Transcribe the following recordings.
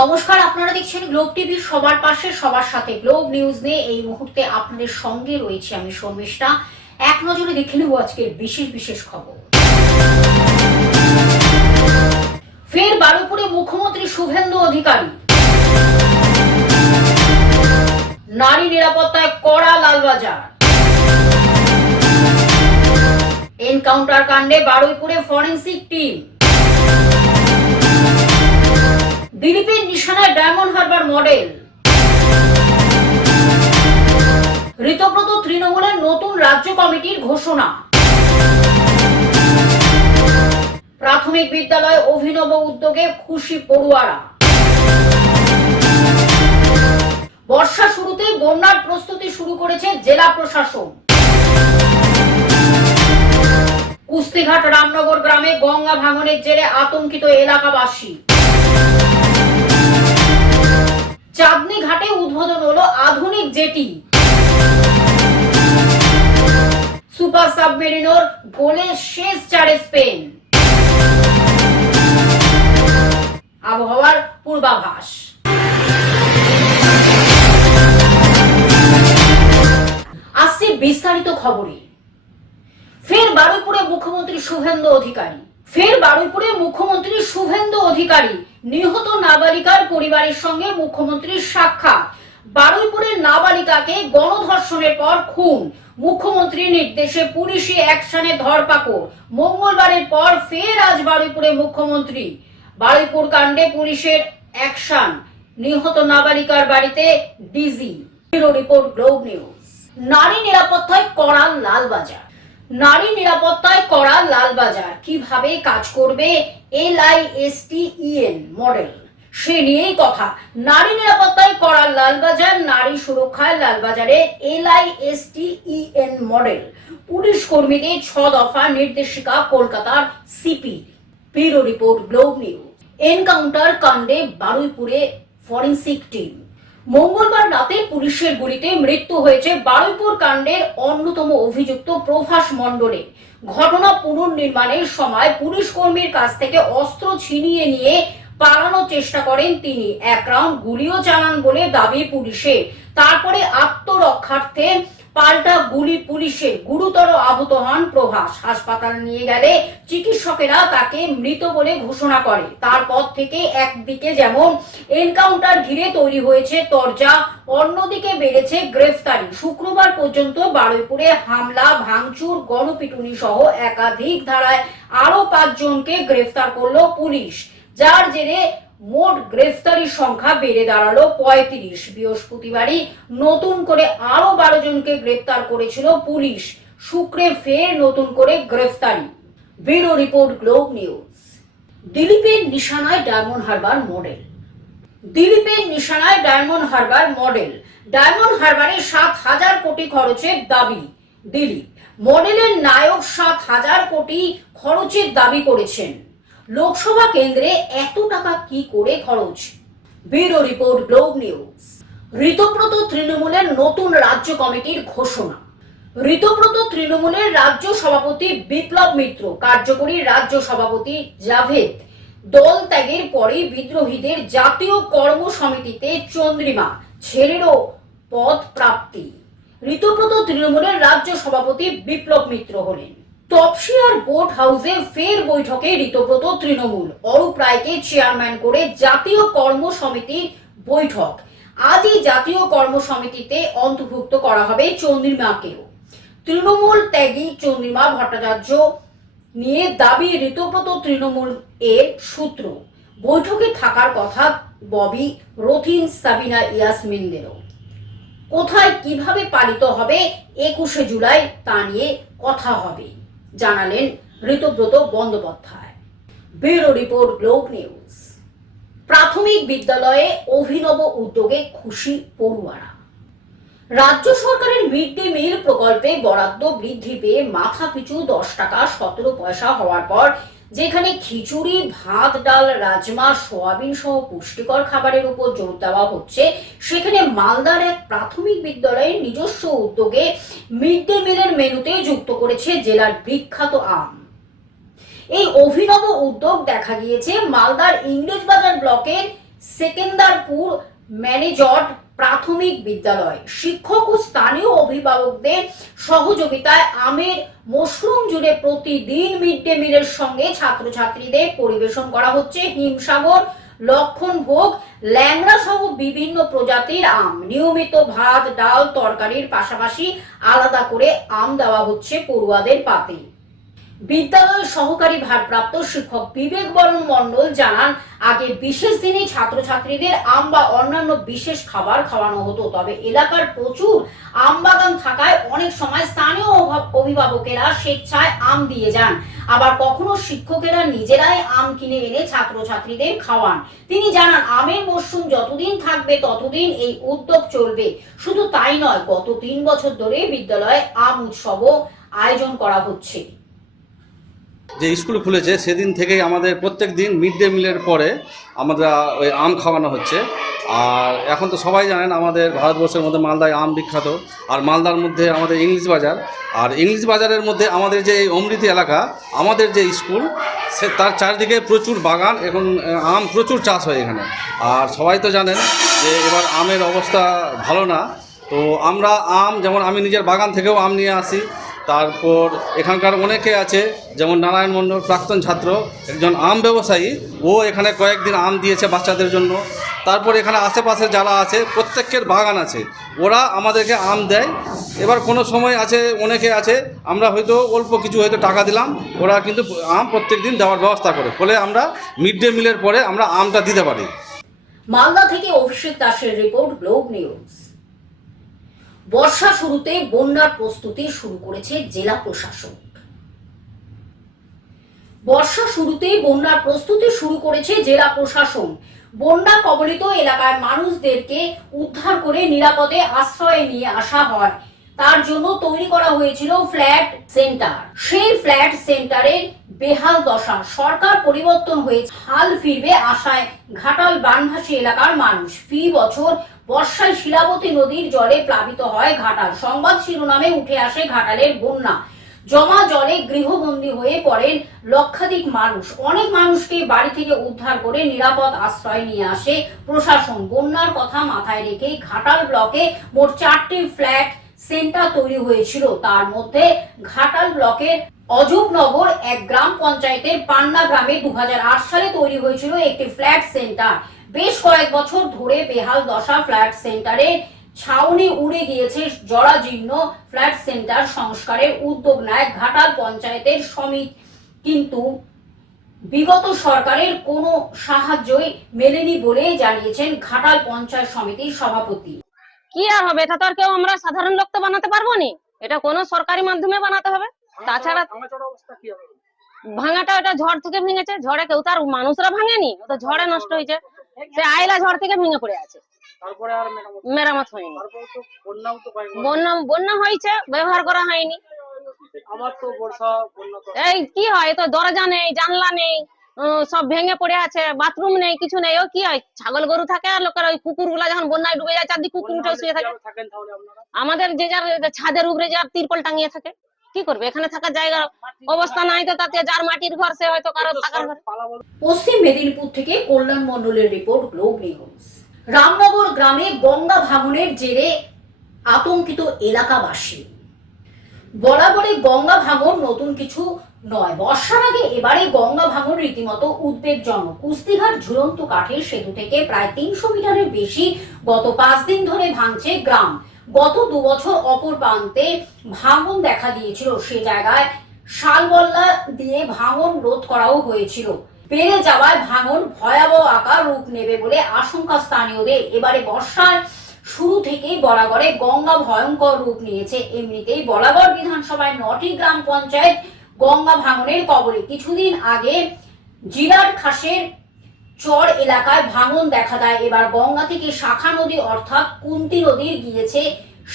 নমস্কার, আপনারা দেখছেন গ্লোব টিভি, সবার পাশে সবার সাথে। গ্লোব নিউজ নিয়ে এই মুহূর্তে আপনাদের সঙ্গে রয়েছে আমি শর্মিষ্ঠা। এক নজরে দেখে নেব আজকের বিশেষ বিশেষ খবর। ফের বারুইপুরে মুখ্যমন্ত্রী শুভেন্দু অধিকারী। নারী নিরাপত্তায় কড়া লালবাজার। এনকাউন্টার কাণ্ডে বারুইপুরে ফরেন্সিক টিম। দিলীপের নিশানায় Diamond Harbour model. Ritabrata Trinamool নতুন রাজ্য কমিটির ঘোষণা। প্রাথমিক বিদ্যালয়ে অভিনব উদ্যোগে খুশি পড়ুয়ারা। বর্ষা শুরুতেই বন্যার প্রস্তুতি শুরু করেছে জেলা প্রশাসন। কুস্তিঘাট রামনগর গ্রামে গঙ্গা ভাঙনের জেরে আতঙ্কিত এলাকাবাসী। চাঁদনী ঘাটে উদ্বোধন হলো আধুনিক জেটি। সুপার সাবমেরিনোর গোলে শেষ চারে স্পেন। আবহাওয়ার পূর্বাভাস। আসছে বিস্তারিত খবরে। ফের বারুইপুরে মুখ্যমন্ত্রী শুভেন্দু অধিকারী। নিহত নাবালিকার পরিবারের সঙ্গে মুখ্যমন্ত্রীর সাক্ষাৎ। বারুইপুরের নাবালিকাকে গণধর্ষণের পর খুন, মুখ্যমন্ত্রীর নির্দেশে পুলিশি অ্যাকশনে ধরপাকড়। মঙ্গলবারের পর ফের আজ বারুইপুরে মুখ্যমন্ত্রী। বারুইপুর কাণ্ডে পুলিশের অ্যাকশন, নিহত নাবালিকার বাড়িতে DG. Bureau report, globe News. নারী নিরাপত্তায় কড়া লালবাজার কিভাবে কাজ করবে LISTEN মডেল, সে নিয়েই কথা। নারী নিরাপত্তায় কড়া লালবাজার, নারী সুরক্ষায় লালবাজারে LISTEN মডেল। পুলিশ কর্মীদের 6 দফা নির্দেশিকা কলকাতার CP. Bureau report, globe news. Encounter কাণ্ডে বারুইপুরে ফরেন্সিক টিম। মঙ্গলবার রাতে পুলিশের গুলিতে মৃত্যু হয়েছে বারুইপুর কাণ্ডের অন্যতম অভিযুক্ত প্রভাস মণ্ডলের। ঘটনা পুনর্নির্মাণের সময় পুলিশ কর্মীর কাছ থেকে অস্ত্র ছিনিয়ে নিয়ে পালানোর চেষ্টা করেন তিনি। 1 রাউন্ড গুলিও চালান বলে দাবি পুলিশের। তারপরে আত্মরক্ষার্থে পাল্টা গুলি পুলিশের। গুরুতর আহত হন প্রভাস। হাসপাতালে নিয়ে গেলে চিকিৎসকেরা তাকে মৃত বলে ঘোষণা করে। তারপর থেকে একদিকে যেমন এনকাউন্টার ঘিরে তৈরি হয়েছে তরজা, অন্যদিকে বেড়েছে গ্রেফতারি। শুক্রবার পর্যন্ত বারুইপুরে হামলা, ভাঙচুর, গণপিটুনি সহ একাধিক ধারায় আরো 5 জনকে গ্রেফতার করলো পুলিশ, যার জেরে মোট গ্রেফতারির সংখ্যা বেড়ে দাঁড়ালো 35। বৃহস্পতিবারই নতুন করে আরো 12 জনকে গ্রেফতার করেছিল পুলিশ। শুক্রে ফের নতুন করে গ্রেফতারি। Bureau report, globe news. দিলীপের নিশানায় ডায়মন্ড হারবার মডেল। ডায়মন্ড হারবারে 7,000 কোটি খরচের দাবি দিলীপ। মডেলের নায়ক 7,000 কোটি খরচের দাবি করেছেন। লোকসভা কেন্দ্রে এত টাকা কি করে খরচ? Bureau report, globe news. Ritabrata Trinamool নতুন রাজ্য কমিটির ঘোষণা। ঋতব্রত তৃণমূলের রাজ্য সভাপতি বিপ্লব মিত্র, কার্যকরী রাজ্য সভাপতি জাভেদ দল ত্যাগের পরে বিদ্রোহীদের জাতীয় কর্ম সমিতিতে চন্দ্রিমা ছেলেরও পদ প্রাপ্তি। ঋতব্রত তৃণমূলের রাজ্য সভাপতি বিপ্লব মিত্র হলেন। তপসিয়ার বোট হাউসে ফের বৈঠকে ঋতব্রত তৃণমূল। অরূপ রায়কে চেয়ারম্যান করে জাতীয় কর্ম সমিতির বৈঠক। আজই জাতীয় কর্ম সমিতিতে অন্তর্ভুক্ত করা হবে চন্দ্রিমাকেও। তৃণমূল ত্যাগী চন্দ্রিমা ভট্টাচার্য নিয়ে দাবি ঋতব্রত তৃণমূল এর সূত্র। বৈঠকে থাকার কথা ববি, রথিন, সাবিনা ইয়াসমিনদেরও। কোথায় কিভাবে পালিত হবে 21শে জুলাই তা নিয়ে কথা হবে, জানালেন Ritabrata Bandyopadhyay. Bureau report, globe news. প্রাথমিক বিদ্যালয়ে অভিনব উদ্যোগে খুশি পড়ুয়ারা। রাজ্য সরকারের মিড ডে মিল প্রকল্পে বরাদ্দ বৃদ্ধি পেয়ে মাথা পিছু 10 টাকা 17 পয়সা হওয়ার পর যেখানে খিচুড়ি, ভাত, ডাল, রাজমা, সোয়াবিন সহ পুষ্টিকর খাবারের উপর জোর দেওয়া হচ্ছে, সেখানে মালদার এক প্রাথমিক বিদ্যালয়ের নিজস্ব উদ্যোগে মিড ডে মিলের মেনুতে যুক্ত করেছে জেলার বিখ্যাত আম। এই অভিনব উদ্যোগ দেখা গিয়েছে মালদার ইংরেজবাজার ব্লকের সেকেন্দারপুর ম্যানেজড প্রাথমিক বিদ্যালয়। শিক্ষক ও স্থানীয় অভিভাবকদের সহযোগিতায় আমের মশরুম জুড়ে প্রতিদিন মিড ডে মিলের সঙ্গে ছাত্রছাত্রীদের পরিবেশন করা হচ্ছে হিমসাগর, লক্ষণভোগ, ল্যাংড়া সহ বিভিন্ন প্রজাতির আম। নিয়মিত ভাত, ডাল, তরকারির পাশাপাশি আলাদা করে আম দেওয়া হচ্ছে পড়ুয়াদের পাতে। বিদ্যালয়ের সহকারী ভারপ্রাপ্ত শিক্ষক বিবেক বরণ মণ্ডল জানান, আগে বিশেষ দিনে ছাত্রছাত্রীদের আম বা অন্যান্য বিশেষ খাবার খাওয়ানো হতো, তবে এলাকার প্রচুর আম বাগান থাকায় অনেক সময় স্থানীয় অভিভাবকেরা স্বেচ্ছায় আম দিয়ে যান, আবার কখনো শিক্ষকেরা নিজেরাই আম কিনে এনে ছাত্রছাত্রীদের খাওয়ান। তিনি জানান, আমের মরশুম যতদিন থাকবে ততদিন এই উদ্যোগ চলবে। শুধু তাই নয়, গত 3 বছর ধরে বিদ্যালয়ে আম উৎসবও আয়োজন করা হচ্ছে। যে স্কুল খুলেছে সেদিন থেকেই আমাদের প্রত্যেক দিন মিড ডে মিলের পরে আমরা ওই আম খাওয়ানো হচ্ছে। আর এখন তো সবাই জানেন আমাদের ভারতবর্ষের মধ্যে মালদায় আম বিখ্যাত, আর মালদার মধ্যে আমাদের ইংলিশ বাজার, আর ইংলিশ বাজারের মধ্যে আমাদের যে এই অমৃতি এলাকা, আমাদের যে স্কুল সে তার চারদিকে প্রচুর বাগান, এখন আম প্রচুর চাষ হয় এখানে। আর সবাই তো জানেন যে এবার আমের অবস্থা ভালো না, তো আমরা আম যেমন আমি নিজের বাগান থেকেও আম নিয়ে আসি। তারপর এখানকার অনেকে আছে, যেমন নারায়ণ মণ্ডল প্রাক্তন ছাত্র, একজন আম ব্যবসায়ী, ও এখানে কয়েকদিন আম দিয়েছে বাচ্চাদের জন্য। তারপর এখানে আশেপাশে যারা আছে প্রত্যেকের বাগান আছে, ওরা আমাদেরকে আম দেয়। এবার কোনো সময় আছে অনেকে আছে আমরা হয়তো অল্প কিছু হয়তো টাকা দিলাম, ওরা কিন্তু আম প্রত্যেক দিন দেওয়ার ব্যবস্থা করে, ফলে আমরা মিড ডে মিলের পরে আমরা আমটা দিতে পারি। মালদা থেকে অভিষেক দাসের রিপোর্ট, গ্লোব নিউজ। বর্ষা শুরুতে বন্যার প্রস্তুতি শুরু করেছে জেলা প্রশাসন। বর্ষা শুরুতেই বন্যার প্রস্তুতি শুরু করেছে জেলা প্রশাসন। বন্যা কবলিত এলাকার মানুষদেরকে উদ্ধার করে নিরাপদে আশ্রয়ে নিয়ে আসা হয়। তার জন্য তৈরি করা হয়েছিল ফ্ল্যাট সেন্টার। সেই ফ্ল্যাট সেন্টারের বেহাল দশা। সরকার পরিবর্তন হয়েছে, হাল ফিরবে আশায় ঘাটাল বানভাসী এলাকার মানুষ। ফি বছর বর্ষায় শিলাবতী নদীর জলে প্লাবিত হয় ঘাটাল। সংবাদ শিরোনামে উঠে আসে ঘাটালের বন্যা। জমা জলে গৃহবন্দী হয়ে পড়েন লক্ষাধিক মানুষ। অনেক মানুষকে বাড়ি থেকে উদ্ধার করে নিরাপদ আশ্রয় নিয়ে আসে প্রশাসন। বন্যার কথা মাথায় রেখে ঘাটাল ব্লকে মোট 4টি ফ্ল্যাট সেন্টার তৈরি হয়েছিল। তার মধ্যে ঘাটাল ব্লকের অজবনগর এক গ্রাম পঞ্চায়েতের পান্না গ্রামে 2008 সালে তৈরি হয়েছিল একটি ফ্ল্যাট সেন্টার। বেশ কয়েক বছর ধরে বেহাল দশা ফ্ল্যাট সেন্টারে, ছাউনি উড়ে গিয়েছে জরাজীর্ণ ফ্ল্যাট সেন্টার সংস্কারের উদ্যোগ নেয় ঘাটাল পঞ্চায়েতের সমিতি, কিন্তু বিগত সরকারের কোনো সাহায্যই মেলেনি বলে জানিয়েছেন ঘাটাল পঞ্চায়েত সমিতির সভাপতি। কি আর হবে, এটা তো আর কেউ আমরা সাধারণ লোক তো বানাতে পারবো নি, এটা কোনো সরকারি মাধ্যমে বানাতে হবে। তাছাড়া ভাঙাটা ওটা ঝড় থেকে ভেঙেছে, ঝড়ে কেউ তার মানুষরা ভাঙেনি, ও তো ঝড়ে নষ্ট হয়েছে। সে আইলা ঝড় থেকে ভেঙে পড়ে আছে, মেরামত হয়নি। বন্যা হয়েছে, ব্যবহার করা হয়নি। এই কি হয়, তো দরজা নেই, জানলা নেই, সব ভেঙে পড়ে আছে, বাথরুম নেই, কিছু নেই। ও কি হয়, ছাগল গরু থাকে, আর লোকের ওই কুকুর গুলা যখন বন্যায় ডুবে যায় চারদিকে কুকুর উঠে শুয়ে থাকে। আমাদের যে যার ছাদের উপরে যার তিরপল টাঙিয়ে থাকে, কি করবে? এখানে থাকার জায়গা অবস্থা নাই, তো তাতে যার মাটির ঘর সে হয়তো কারো টাকার ঘর। পশ্চিম মেদিনীপুর থেকে কল্যাণ মণ্ডলের রিপোর্ট, গ্লোব নিউজ। রামনগর গ্রামে গঙ্গা ভাঙনের জেরে আতঙ্কিত এলাকাবাসী। বরাবরই গঙ্গা ভাঙন নতুন কিছু নয়, বর্ষার আগে এবারে গঙ্গা ভাঙন রীতিমতো উদ্বেগজনক। কুস্তিঘাট ঝুলন্ত কাঠের সেতু থেকে প্রায় 300 মিটারের বেশি গত 5 দিন ধরে ভাঙছে গ্রাম। গত 2 বছর অপর প্রান্তে ভাঙন দেখা দিয়েছিল, সে জায়গায় শালবল্লা দিয়ে ভাঙন রোধ করাও হয়েছিল। বেড়ে যাওয়ায় ভাঙন ভয়াবহ আকার রূপ নেবে বলে আশঙ্কা স্থানীয়দের। এবারে বর্ষার শুরু থেকেই বরাগড়ে গঙ্গা ভয়ঙ্কর রূপ নিয়েছে। এমনিতেই বরাগড় বিধানসভায় 9টি গ্রাম পঞ্চায়েত গঙ্গা ভাঙনের কবলে। কিছুদিন আগে জিরাট খাসের চর এলাকায় ভাঙন দেখা দেয়। এবার গঙ্গা থেকে শাখা নদী অর্থাৎ কুন্তি নদীর গিয়েছে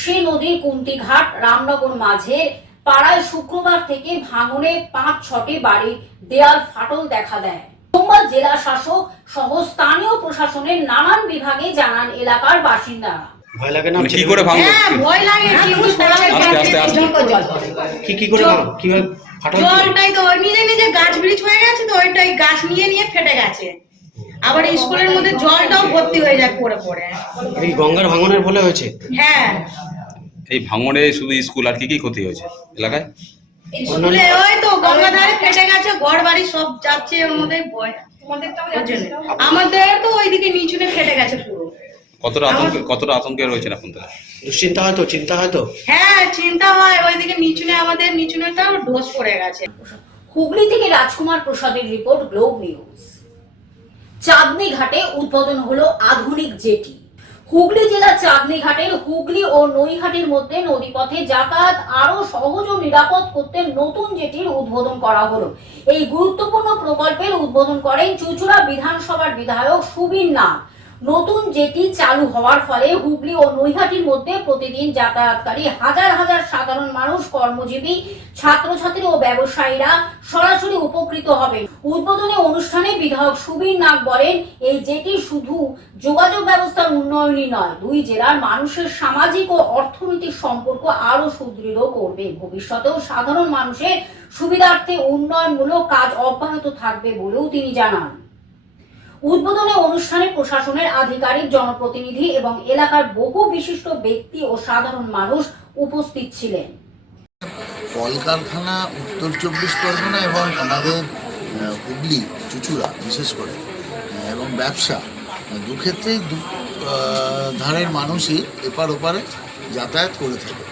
সে নদীর কুন্তিঘাট রামনগর মাঝের পাড়ায় শুক্রবার থেকে ভাঙনে 5-6টি বাড়ির দেয়াল ফাটল দেখা দেয়। সোমবার জেলা শাসক সহ স্থানীয় প্রশাসনের নানান বিভাগে জানান এলাকার বাসিন্দারা। ভয় লাগে না? কি করে ভাঙলো? ভয় লাগে, কি করে কিভাবে ফাটল? জলটাই তো নিজে নিজে গাছ ব্রিজ হয়ে গেছে, তো ওইটাই গাছ নিয়ে নিয়ে ফেটে গেছে। আবার স্কুলের মধ্যে জলটাও ভর্তি হয়ে যায় পড়ে পড়ে। এই গঙ্গার ভাঙনের ফলে হয়েছে? হ্যাঁ, এই ভাঙনে শুধু স্কুল আর কি কি ক্ষতি হয়েছে এলাকায়? স্কুলে ওই তো গঙ্গাধারে ফেটে গেছে, ঘর বাড়ি সব যাচ্ছে ওর মধ্যে বয়। আমাদের তো ওইদিকে নিচুনে ফেটে গেছে পুরো। কতটা আতঙ্কে রয়েছেন এখন তারা? দুশ্চিন্তা হয়তো, চিন্তা হয়তো। হ্যাঁ, চিন্তা হয়, ওইদিকে নিচুনে আমাদের নিচুনেটাও ডোজ পড়ে গেছে। হুগলি থেকে রাজকুমার প্রসাদের রিপোর্ট, গ্লোব নিউজ। চাঁদনী ঘাটে উদ্বোধন হলো আধুনিক জেটি। হুগলি জেলার চাঁদনী ঘাটের হুগলি ও নৈহাটির মধ্যে নদীপথে যাতায়াত আরো সহজ ও নিরাপদ করতে নতুন জেটির উদ্বোধন করা হলো। এই গুরুত্বপূর্ণ প্রকল্পের উদ্বোধন করেন চুঁচুড়া বিধানসভার বিধায়ক সুবীর নাগ। নতুন জেটি চালু হওয়ার ফলে হুগলি ও নৈহাটির মধ্যে প্রতিদিন যাতায়াতকারী হাজার হাজার সাধারণ মানুষ, কর্মজীবী, ছাত্রছাত্রী ও ব্যবসায়ীরা সরাসরি উপকৃত হবেন। উদ্বোধনী অনুষ্ঠানে বিধায়ক সুবীর নাগ বলেন, এই জেটি শুধু যোগাযোগ ব্যবস্থার উন্নয়নই নয়, দুই জেলার মানুষের সামাজিক ও অর্থনৈতিক সম্পর্ক আরো সুদৃঢ় করবে। ভবিষ্যতেও সাধারণ মানুষের সুবিধার্থে উন্নয়নমূলক কাজ অব্যাহত থাকবে বলেও তিনি জানান। উদ্বোধনী অনুষ্ঠানে প্রশাসনের আধিকারিক, জনপ্রতিনিধি এবং এলাকার বহু বিশিষ্ট ব্যক্তি ও সাধারণ মানুষ উপস্থিত ছিলেন। কলকারখানা উত্তর 24 পরগনা এবং আমাদের হুগলি চুঁচুড়া বিশেষ করে এবং ব্যবসা দুক্ষেত্রেই ধারের মানুষই এপার ওপারে যাতায়াত করে থাকে।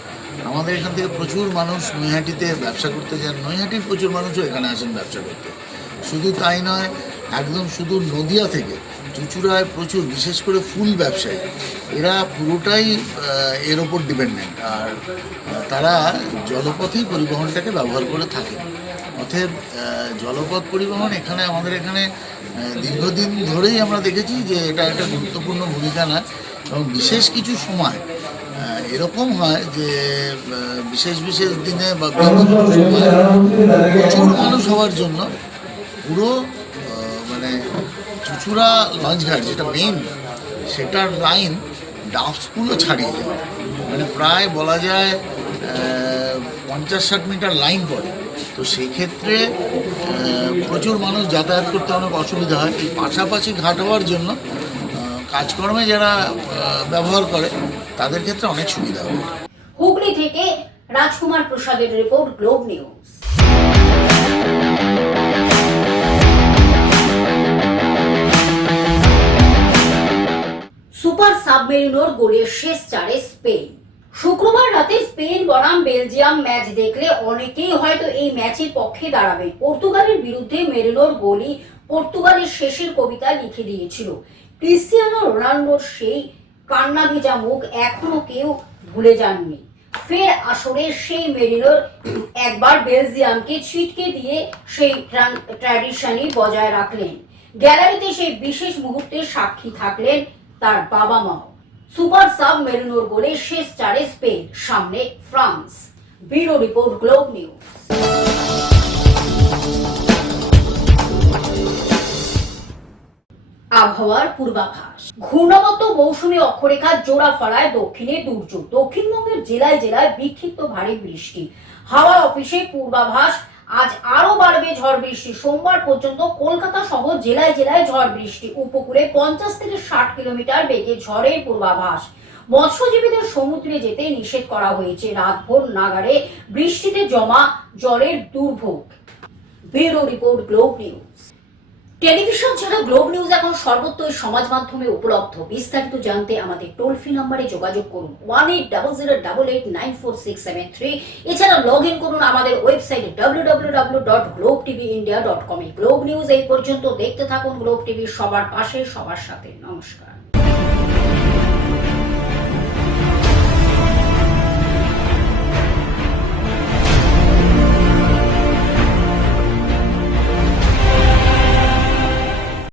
আমাদের এখান থেকে প্রচুর মানুষ নৈহাটিতে ব্যবসা করতে যান, নৈহাটির প্রচুর মানুষও এখানে আসেন ব্যবসা করতে। শুধু তাই নয়, একদম শুধু নদিয়া থেকে চুঁচুড়ায় প্রচুর, বিশেষ করে ফুল ব্যবসায়ী, এরা পুরোটাই এর ওপর ডিপেন্ডেন্ট, আর তারা জলপথেই পরিবহনটাকে ব্যবহার করে থাকে। অতএব জলপথ পরিবহন এখানে আমাদের এখানে দীর্ঘদিন ধরেই আমরা দেখেছি যে এটা একটা গুরুত্বপূর্ণ ভূমিকা নেয় এবং বিশেষ কিছু সময় এরকম হয় যে বিশেষ বিশেষ দিনে বা প্রচুর মানুষ হওয়ার জন্য পুরো মানে চুঁচুড়া লঞ্চঘাট যেটা মেইন, সেটার লাইন ডাফস্কুলও ছাড়িয়ে যায়, মানে প্রায় বলা যায় 50-60 মিটার লাইন পড়ে। তো সেক্ষেত্রে প্রচুর মানুষ যাতায়াত করতে অনেক অসুবিধা হয়। এই পাশাপাশি ঘাট হওয়ার জন্য কাজকর্মে যারা ব্যবহার করে তাদের ক্ষেত্রে অনেক সুবিধা হয়। হুগলি থেকে রাজকুমার প্রসাদের রিপোর্ট, গ্লোব নিউজ। সুপার সাবমেরিনোর গোলের শেষ চারে স্পেন। শুক্রবার রাতে স্পেন বনাম বেলজিয়াম ম্যাচ দেখলে অনেকেই হয়তো এই ম্যাচের পক্ষে দাঁড়াবে। পর্তুগালের বিরুদ্ধে মেরিনোর গোলই পর্তুগালের শেষের কবিতা লিখে দিয়েছিল। ক্রিস্টিয়ানো রোনাল্ডোর সেই কান্না ভেজা মুখ এখনো কেউ ভুলে যাননি। ফের আসরে সেই মেরিনোর একবার বেলজিয়ামকে ছিটকে দিয়ে সেই ট্র্যাডিশনই বজায় রাখলেন। গ্যালারিতে সেই বিশেষ মুহূর্তের সাক্ষী থাকলেন তার বাবা মাও। সুপার সাব মেরিনোর গোলে শেষ চারে স্পেন, সামনে France. Bureau report, globe news. আবহাওয়ার পূর্বাভাস। ঘূর্ণাবর্ত মৌসুমী অক্ষরেখা জোড়া ফলায় দক্ষিণে দুর্যোগ। দক্ষিণবঙ্গের জেলায় জেলায় বিক্ষিপ্ত ভারী বৃষ্টি। হাওয়া অফিসে পূর্বাভাস, আজ আরো বাড়বে ঝড় বৃষ্টি। সোমবার পর্যন্ত কলকাতা সহ জেলায় জেলায় ঝড় বৃষ্টি। উপকূলে 50 থেকে 60 কিলোমিটার বেগে ঝড়ের পূর্বাভাস। মৎস্যজীবীদের সমুদ্রে যেতে নিষেধ করা হয়েছে। রাতভর নাগাড়ে বৃষ্টিতে জমা জলের দুর্ভোগ। Bureau report, globe news. Television ছাড়া গ্লোব নিউজ এখন সর্বত্রই সমাজ মাধ্যমে উপলব্ধ। বিস্তারিত জানতে আমাদের টোল ফ্রি নম্বরে যোগাযোগ করুন 1800889467 এছাড়া লগ ইন করুন আমাদের ওয়েবসাইটে www.globetvindia.com। গ্লোব নিউজ এই পর্যন্ত দেখতে থাকুন। গ্লোব টিভি, সবার পাশে, সবার সাথে। নমস্কার।